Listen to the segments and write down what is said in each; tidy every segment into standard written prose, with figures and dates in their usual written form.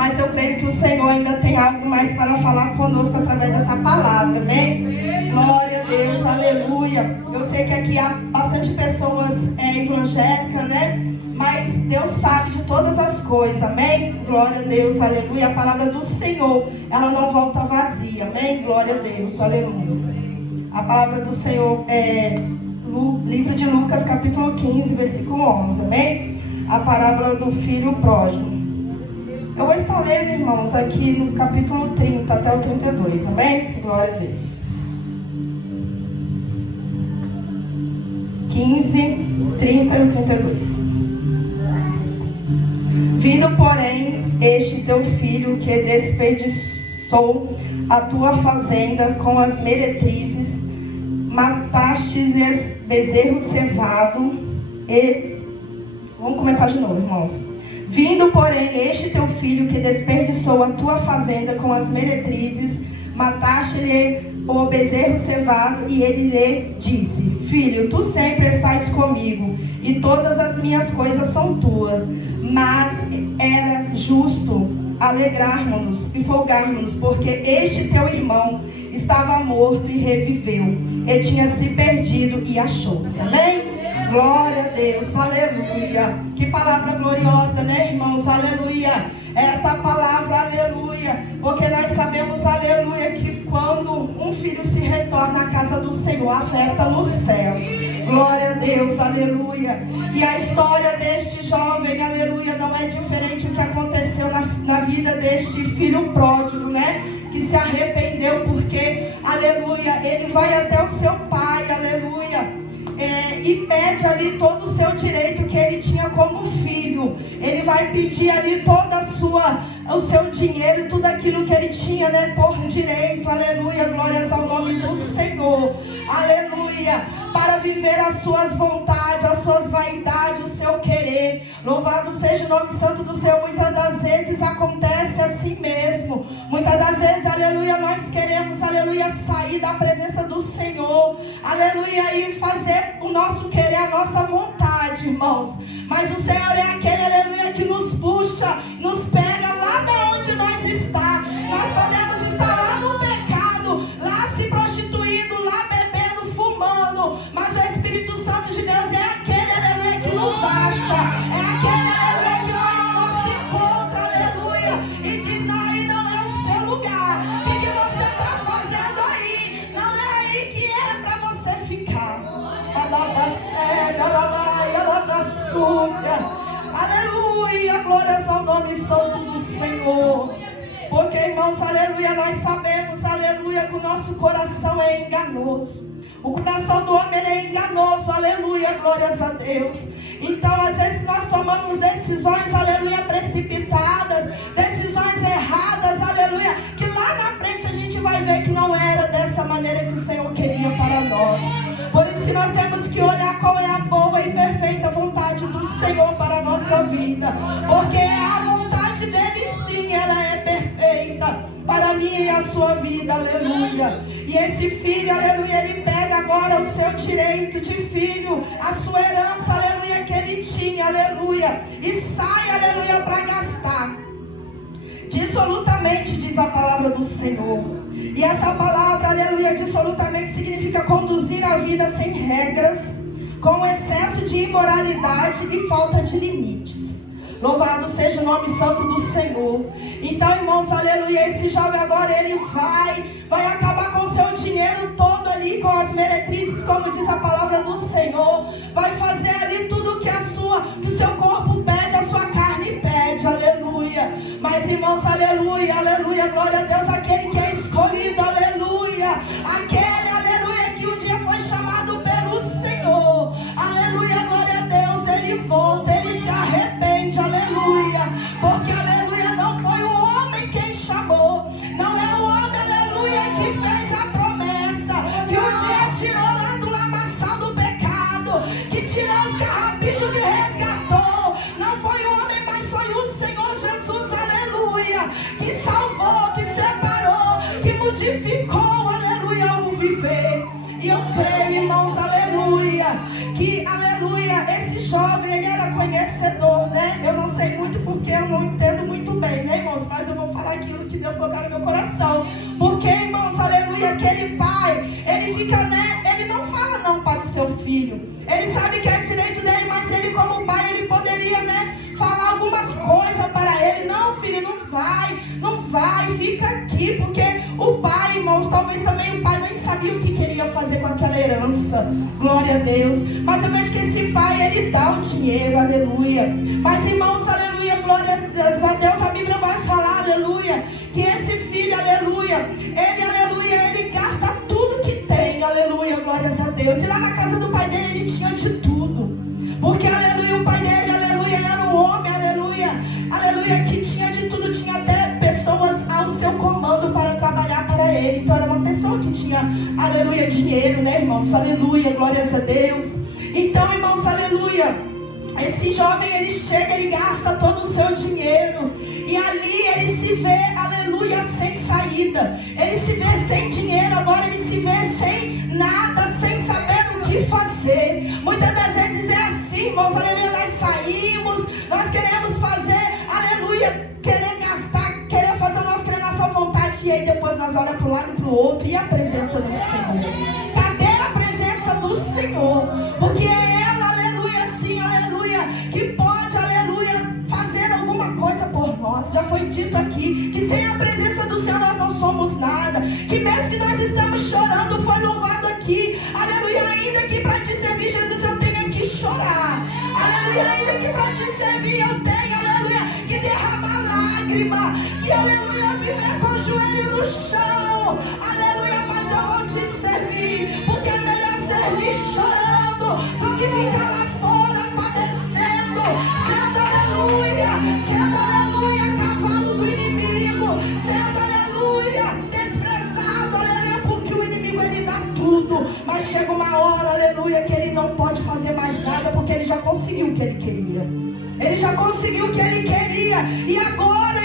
Mas eu creio que o Senhor ainda tem algo mais para falar conosco através dessa palavra, amém? Glória a Deus, aleluia. Eu sei que aqui há bastante pessoas evangélicas, né? Mas Deus sabe de todas as coisas, amém? Glória a Deus, aleluia. A palavra do Senhor, ela não volta vazia, amém? Glória a Deus, aleluia. A palavra do Senhor é livro de Lucas, capítulo 15, versículo 11, amém? A parábola do filho pródigo. Eu vou estar lendo, irmãos, aqui no capítulo 30 até o 32, amém? Glória a Deus. 15, 30 e o 32. Vindo, porém, este teu filho que desperdiçou a tua fazenda com as meretrizes, matastes bezerro cevado e... Vamos começar de novo, irmãos. Vindo, porém, este teu filho que desperdiçou a tua fazenda com as meretrizes, mataste-lhe o bezerro cevado, e ele lhe disse: Filho, tu sempre estás comigo, e todas as minhas coisas são tuas. Mas era justo alegrarmos-nos e folgarmos-nos, porque este teu irmão estava morto e reviveu, e tinha se perdido e achou-se. Amém? Glória a Deus, aleluia. Que palavra gloriosa, né, irmãos? Aleluia. Esta palavra, aleluia. Porque nós sabemos, aleluia, que quando um filho se retorna à casa do Senhor, há festa no céu. Glória a Deus, aleluia. E a história deste jovem, aleluia, não é diferente do que aconteceu na vida deste filho pródigo, né? Que se arrependeu porque, aleluia, ele vai até o seu pai, aleluia. E pede ali todo o seu direito que ele tinha como filho. Ele vai pedir ali toda o seu dinheiro, tudo aquilo que ele tinha, né, por direito, aleluia, glórias ao nome do Senhor, aleluia, para viver as suas vontades, as suas vaidades, o seu querer. Louvado seja o nome santo do Senhor. Muitas das vezes acontece assim mesmo. Muitas das vezes, aleluia, nós queremos, aleluia, sair da presença do Senhor, aleluia, e fazer o nosso querer, a nossa vontade, irmãos. Mas o Senhor é aquele, aleluia, que nos puxa, nos pega lá de onde nós está. Nós podemos estar lá no pecado, lá se prostituindo, lá bebendo, fumando, mas o Espírito Santo de Deus é aquele, aleluia, que nos acha, é aquele, aleluia, que vai ao nosso encontro, aleluia, e diz: aí não é o seu lugar, o que você está fazendo aí? Não é aí que é para você ficar. Aleluia, glórias ao nome santo do Senhor. Porque, irmãos, aleluia, nós sabemos, aleluia, que o nosso coração é enganoso. O coração do homem é enganoso, aleluia, glórias a Deus. Então, às vezes nós tomamos decisões, aleluia, precipitadas, decisões erradas, aleluia, que lá na frente a gente vai ver que não era dessa maneira que o Senhor queria para nós. Por isso que nós temos que olhar qual é a boa e perfeita vontade do Senhor para a nossa vida. Porque a vontade dele, sim, ela é perfeita para mim e a sua vida, aleluia. E esse filho, aleluia, ele pega agora o seu direito de filho, a sua herança, aleluia, que ele tinha, aleluia, e sai, aleluia, para gastar dissolutamente, diz a palavra do Senhor. E essa palavra, aleluia, dissolutamente significa conduzir a vida sem regras, com excesso de imoralidade e falta de limites. Louvado seja o nome santo do Senhor. Então, irmãos, aleluia, esse jovem agora ele vai acabar com o seu dinheiro todo ali, com as meretrizes, como diz a palavra do Senhor. Vai fazer ali tudo que o seu corpo pede, a sua carne pede, aleluia. Mas, irmãos, aleluia, aleluia, glória a Deus, aquele que é escolhido, aleluia, aquele, aleluia, que um dia foi chamado pelo Senhor, aleluia, glória a Deus, ele volta, ele se arrepende, aleluia, porque, aleluia, não foi o homem quem chamou, não é o homem, aleluia, que fez a promessa, que um dia tirou lá do lamaçal do pecado, que tirou os carrapichos, que resgatou, não foi o homem, mas foi o Senhor Jesus, aleluia, que salvou, que separou, que modificou, aleluia, o viver. E eu creio, irmãos, aleluia, que, aleluia, jovem, ele era conhecedor, né? Eu não sei muito porque eu não entendo muito bem, né, irmãos? Mas Deus colocar no meu coração. Porque, irmãos, aleluia, aquele pai, ele fica, né, ele não fala não para o seu filho. Ele sabe que é direito dele, mas ele como pai, ele poderia, né, falar algumas coisas para ele. Não, filho, não vai, fica aqui. Porque o pai, irmãos, talvez também o pai nem sabia o que queria fazer com aquela herança. Glória a Deus. Mas eu vejo que esse pai, ele dá o dinheiro, aleluia. Mas, irmãos, aleluia, glória a Deus, a Bíblia vai falar, aleluia, que esse filho, aleluia, ele gasta tudo que tem, aleluia, glórias a Deus. E lá na casa do pai dele, ele tinha de tudo. Porque, aleluia, o pai dele, aleluia, era um homem, aleluia, que tinha de tudo, tinha até pessoas ao seu comando para trabalhar para ele. Então era uma pessoa que tinha, aleluia, dinheiro, né, irmãos? Aleluia, glórias a Deus. Então, irmãos, aleluia, esse jovem, ele chega, ele gasta todo o seu dinheiro. E ali ele se vê, aleluia, sem saída. Ele se vê sem dinheiro, agora ele se vê sem nada, sem saber o que fazer. Muitas das vezes é assim, irmãos, aleluia, nós saímos, nós queremos fazer, aleluia, querer gastar, querer fazer nós querer nossa vontade. E aí depois nós olhamos para um lado e para o outro. E a presença do Senhor? Cadê a presença do Senhor? Porque é ela, aleluia, sim, aleluia, que pode, aleluia, fazer alguma coisa por nós. Já foi dito aqui que sem a presença do Senhor nós não somos nada. Que mesmo que nós estamos chorando, foi louvado aqui, aleluia, ainda que para te servir, Jesus, eu tenho que chorar. Aleluia, ainda que para te servir eu tenho, aleluia, que derramar lágrima, que, aleluia, viver com o joelho no chão, aleluia, mas eu vou te servir, porque é melhor servir chorando do que ficar lá fora padecendo, sendo, aleluia, cavalo do inimigo, sendo, aleluia, desprezado, aleluia, porque o inimigo, ele dá tudo, mas chega uma hora, aleluia, que ele não pode fazer mais nada, porque ele já conseguiu o que ele queria. Ele já conseguiu o que ele queria. E agora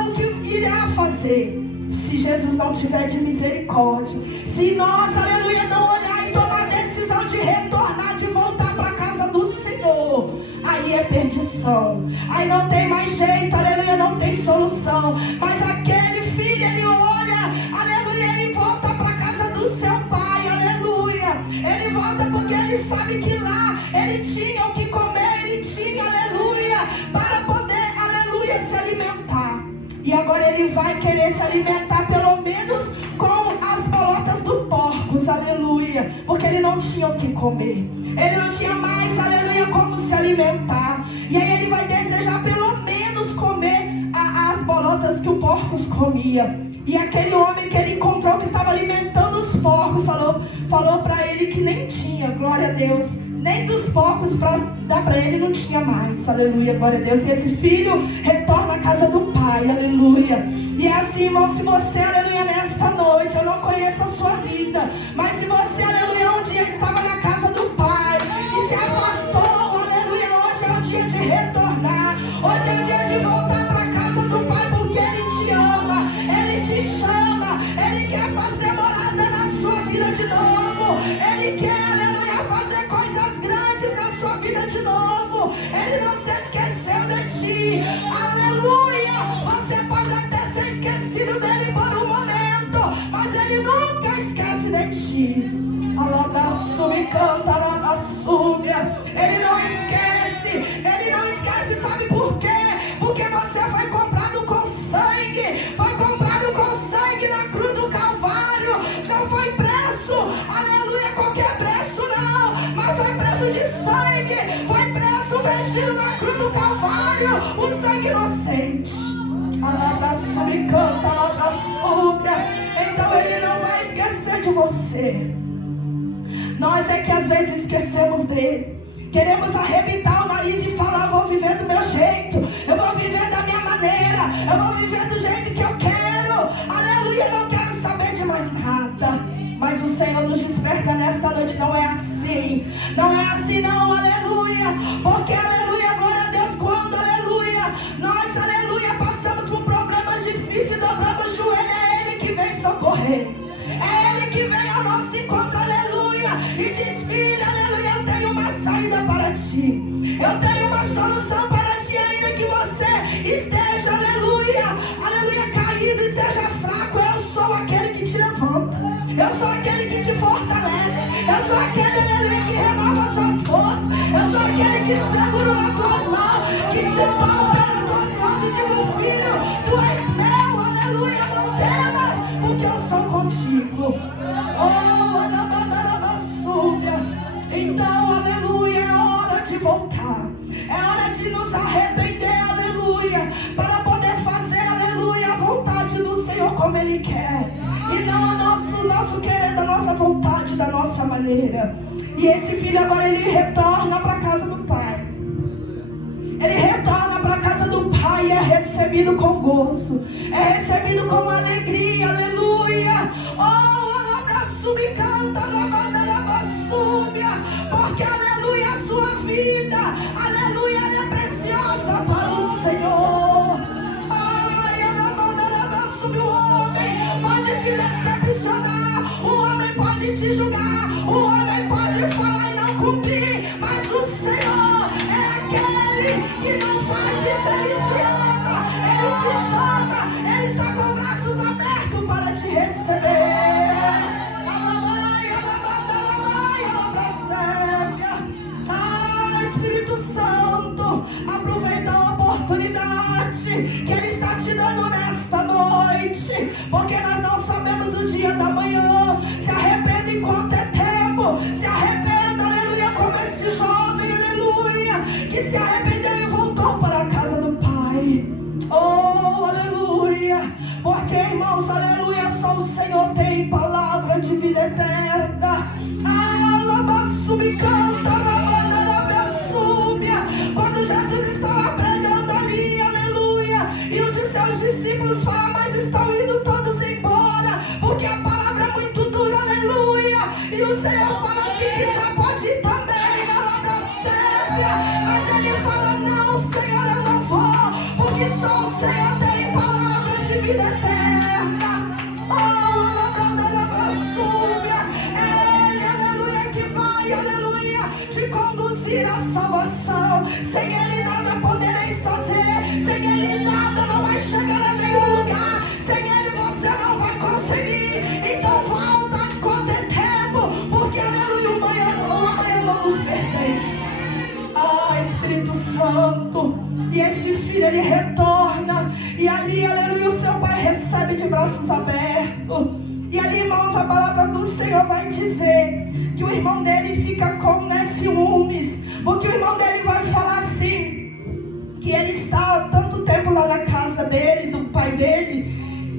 o que irá fazer? Se Jesus não tiver de misericórdia, se nós, aleluia, não olhar e tomar a decisão de retornar, de voltar para a casa do Senhor, aí é perdição. Aí não tem mais jeito, aleluia, não tem solução. Mas aquele filho, ele olha, aleluia, e volta para a casa do seu pai, aleluia. Ele volta porque ele sabe que lá ele tinha o que comer, ele tinha, aleluia, para poder, aleluia, se alimentar. E agora ele vai querer se alimentar pelo menos com as bolotas do porcos, aleluia, porque ele não tinha o que comer. Ele não tinha mais, aleluia, como se alimentar. E aí ele vai desejar pelo menos comer as bolotas que os porcos comia. E aquele homem que ele encontrou, que estava alimentando os porcos, falou para ele que nem tinha, glória a Deus, nem dos porcos para dar para ele não tinha mais, aleluia, glória a Deus. E esse filho retorna à casa do pai, aleluia. E é assim, irmão, se você, aleluia, nesta noite, eu não conheço a sua vida, mas se você, aleluia, um dia estava na casa do pai e se afastou, aleluia, hoje é o dia de retornar, hoje é o dia de voltar para a casa do pai, porque ele te ama, ele te chama, ele quer fazer morada na sua vida de novo, ele quer, aleluia, fazer coisas grandes na sua vida de novo. Ele não se esqueceu de ti, aleluia. Você pode até ser esquecido dele por um momento, mas ele nunca esquece de ti. Alabaçu e canta, alabaçúbia. Ele não esquece, sabe por quê? Porque você foi comprado com sangue, na cruz do Calvário, não foi preço, aleluia, qualquer preço não, mas foi preço de sangue, foi preço vestido na cruz do Calvário, o sangue inocente. Alabaçu, canta, alabaçúbia. Então ele não vai esquecer de você. Nós é que às vezes esquecemos dele. Queremos arrebitar o nariz e falar: vou viver do meu jeito, eu vou viver da minha maneira, eu vou viver do jeito que eu quero, aleluia, não quero saber de mais nada. Mas o Senhor nos desperta nesta noite, não é assim, não, aleluia, porque, aleluia, glória a Deus, quando, aleluia, nós, aleluia, passamos por problemas difíceis, dobramos o joelho, é Ele que vem socorrer, é Ele que vem ao nosso encontro, aleluia, e diz: filha, aleluia, eu tenho uma saída para ti, eu tenho uma solução para ti, ainda que você esteja, aleluia, caído, caído, esteja fraco, eu sou aquele que te levanta. Eu sou aquele que te fortalece. Eu sou aquele, aleluia, que renova as suas forças. Eu sou aquele que segura nas tuas mãos, que te tomo pelas tuas mãos e digo, filho, tu és meu, aleluia, não temas, porque eu sou contigo. Oh, Anabandarabasúbia. Então, aleluia, é hora de voltar. É hora de nos arrepender, aleluia, para poder fazer, aleluia, a vontade do Senhor como Ele quer. E não a nosso querer, da nossa vontade, da nossa maneira. E esse filho agora ele retorna para a casa do pai. Ele retorna para a casa do pai e é recebido com gozo. É recebido com alegria, aleluia. Oh, alabraçubi, canta, rabandarabasúbia. Porque, aleluia, a sua vida, aleluia, ela é preciosa para o Senhor. Ai, alabandarabasúbia, o homem pode te decepcionar, o homem pode te julgar, o homem pode falar e não cumprir, mas o Senhor é aquele que não faz isso. Ele te ama, Ele te chama, Ele está com braços abertos para te receber. Espírito Santo, aproveita a oportunidade que Ele está te dando nesta noite, porque nós não sabemos do dia da manhã. Se arrependa enquanto é tempo. Se arrependa, aleluia, como esse jovem, aleluia, que se arrependeu e voltou para a casa do Pai. Oh, aleluia. Porque, irmãos, aleluia, só o Senhor tem palavra de vida eterna. Alabaçubi, canta, rabandarabasúbia. Quando Jesus estava pregando ali, aleluia, e um de seus discípulos fala, mas estão indo todos embora, porque a palavra é muito dura, aleluia. E o Senhor fala, se quiser pode ir também, alabaçúbia. Mas ele fala, não, Senhor, eu não vou, porque só o Senhor tem palavra de vida eterna. Oh, alabaçúbia. É Ele, aleluia, que vai, aleluia, te conduzir à salvação. Sem Ele nada podereis fazer. Sem Ele nada não vai chegar a nenhum lugar. Sem Ele você não vai conseguir. Então volta enquanto é tempo, porque, aleluia, o amanhã não nos pertence. Ah, Espírito Santo. E esse filho, ele retorna, e ali, aleluia, o seu pai recebe de braços abertos. E ali, irmãos, a palavra do Senhor vai dizer que o irmão dele fica com, né, ciúmes, porque o irmão dele vai falar assim, que ele está há tanto tempo lá na casa dele, do pai dele,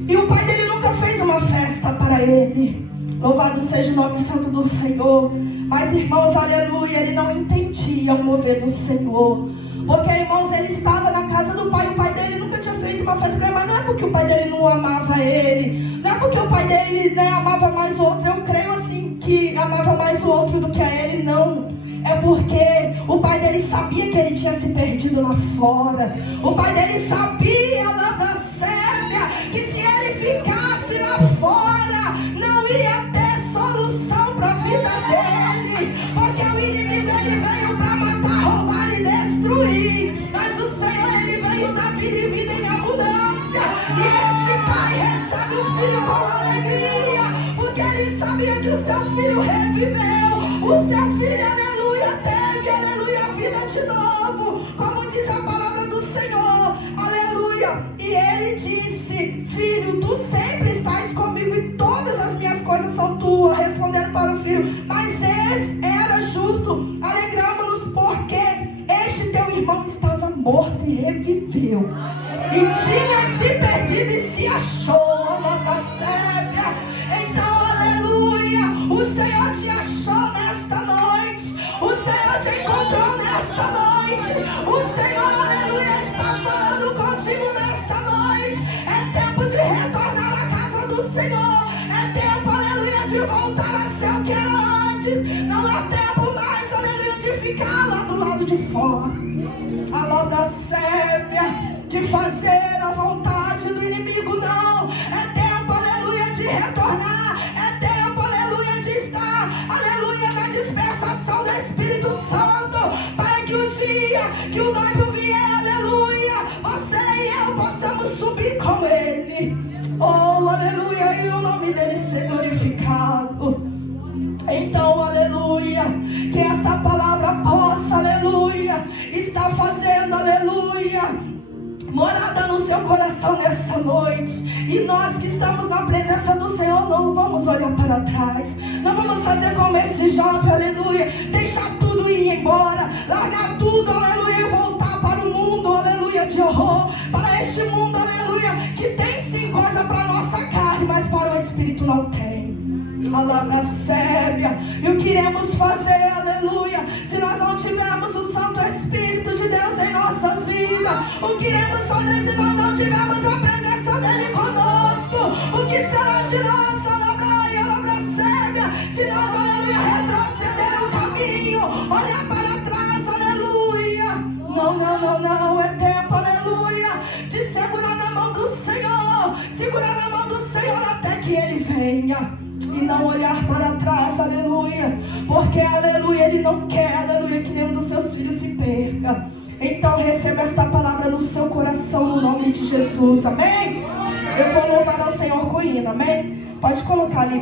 e o pai dele nunca fez uma festa para ele. Louvado seja o nome santo do Senhor. Mas, irmãos, aleluia, ele não entendia o mover do Senhor. Porque, irmãos, ele estava na casa do pai, o pai dele nunca tinha feito uma festa para ele, mas não é porque o pai dele não amava ele, não é porque o pai dele, né, amava mais o outro. Eu creio assim, que amava mais o outro do que a ele, não. É porque o pai dele sabia que ele tinha se perdido lá fora. O pai dele sabia, Labracébia, que se ele ficasse lá fora, não ia ter solução para a vida dele. Porque o inimigo, ele veio para matar, roubar e destruir. Mas o Senhor, ele veio dar vida e vida em abundância. E esse pai recebe o filho com alegria, porque ele sabia que o seu filho reviveu. O seu filho, aleluia, teve, aleluia, vida de novo, como diz a palavra do Senhor, aleluia. E ele disse, filho, tu sempre estás comigo e todas as minhas coisas são tuas, respondendo para o filho, mas este era justo, alegramos-nos porque este teu irmão estava morto e reviveu, e tinha se perdido e se achou, Amabacébia. Então, aleluia, o Senhor te achou nesta noite, o Senhor te encontrou nesta noite, o Senhor, aleluia, está falando contigo nesta noite. É tempo de retornar à casa do Senhor, é tempo, aleluia, de voltar a ser o que era antes. Não é tempo mais, aleluia, de ficar lá do lado de fora, Alabacébia, de fazer a vontade do inimigo, não. É tempo, aleluia, de retornar. É tempo, aleluia, de estar, aleluia, na dispensação do Espírito Santo, para que o dia que o noivo vier, aleluia, você e eu possamos subir com ele. nome dele ser glorificado. Então, aleluia, que esta palavra possa, aleluia, estar fazendo, aleluia, morada no seu coração nesta noite. E nós que estamos na presença do Senhor não vamos olhar para trás. Não vamos fazer como esse jovem, aleluia, deixar tudo e ir embora, largar tudo, aleluia, e voltar para o mundo, aleluia, de horror, para este mundo, aleluia, que tem sim coisa para a nossa carne, mas para o Espírito não tem. Palavra sébia. E o que iremos fazer, aleluia, se nós não tivermos o Santo Espírito de Deus em nossas vidas? O que iremos fazer se nós não tivermos a presença dele conosco? O que será de nós, palavra sébia, se nós, aleluia, retroceder o caminho, olhar para trás, aleluia? Não, é tempo, aleluia, de segurar na mão do Senhor, segurar na mão do Senhor até que ele venha. E não olhar para trás, aleluia, porque, aleluia, ele não quer, aleluia, que nenhum dos seus filhos se perca. Então receba esta palavra no seu coração, no nome de Jesus, amém? Eu vou louvar ao Senhor com hino, amém? Pode colocar ali.